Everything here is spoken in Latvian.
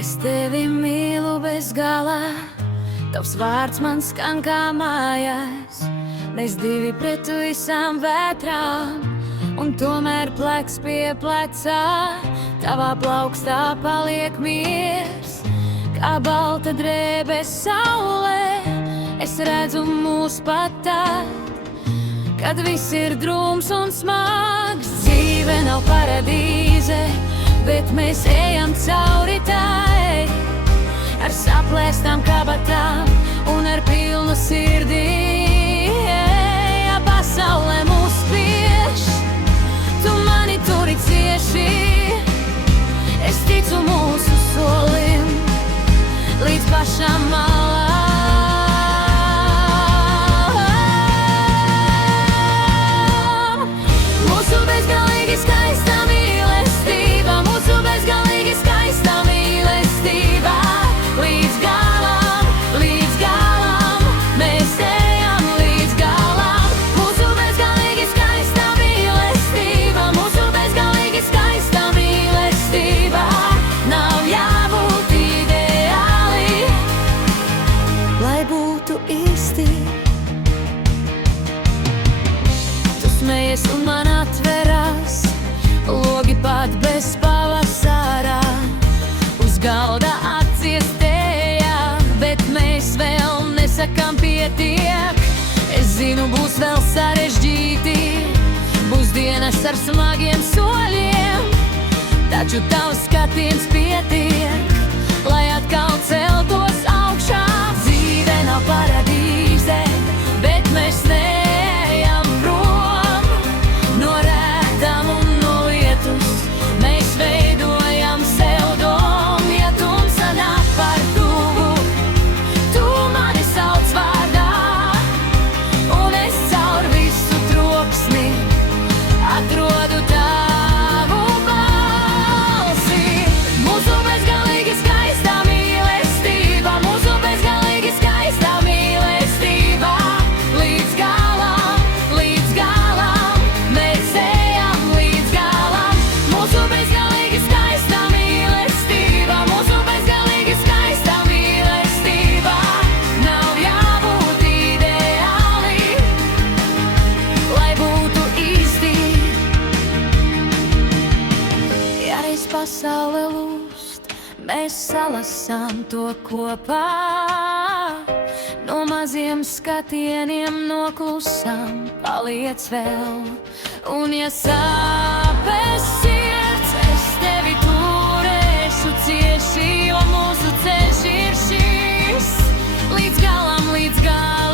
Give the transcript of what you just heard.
Es tevi mīlu bez galā, tavs vārds man skan kā mājās. Mēs divi pret visām vētrām, un tomēr plecs pie plecā. Tavā plaukstā paliek miers, kā balta drēbe saulē. Es redzu mūs pat tad, kad viss ir drūms un smags. Dzīve nav paradīze, bet mēs ejam cauri tai, ar saplēstām kabatām un ar pilnu sirdī. Ja pasaulē mūs spiež, tu mani turi cieši. Es ticu mūsu solim līdz pašam malām. Mūsu bezgalīgi skaistā mīlestība, mūsu bezgalīgi skaistā mīlestība. Līdz galam, mēs ejam līdz galam. Mūsu bezgalīgi skaistā mīlestība, mūsu bezgalīgi skaistā mīlestība. Nav jābūt ideāli, lai būtu īsti. Tu smejies un man atverās logi pat bez pavasarā. Uz galda atciestējā, bet mēs vēl nesakām pietiek. Es zinu, būs vēl sarežģīti, būs dienas ar smagiem soļiem, taču tavs skatiens pietiek, lai atkal celtos augšā. Dzīve nav paradīze, bet mēs neejam prom no rētām un no lietus. Mēs veidojam sev domu, ja tumsa nāk par tuvu. Tu mani sauc vārdā, un es caur visu troksni atrodu tavu balsi. Mūsu bezgalīgi skaistā mīlestība, mūsu bezgalīgi skaistā mīlestība. Līdz galam, mēs ejam līdz galam. Mūsu bezgalīgi skaistā mīlestība, mūsu bezgalīgi skaistā mīlestība. Nav jābūt ideāli, lai būtu īsti. Ja reiz pasaule lūst, mēs salasām to kopā. No maziem skatieniem noklusām paliec vēl. Un ja sāpes sirds, es tevi turēšu cieši, jo mūsu ceļš ir šis. Līdz galam, līdz galam.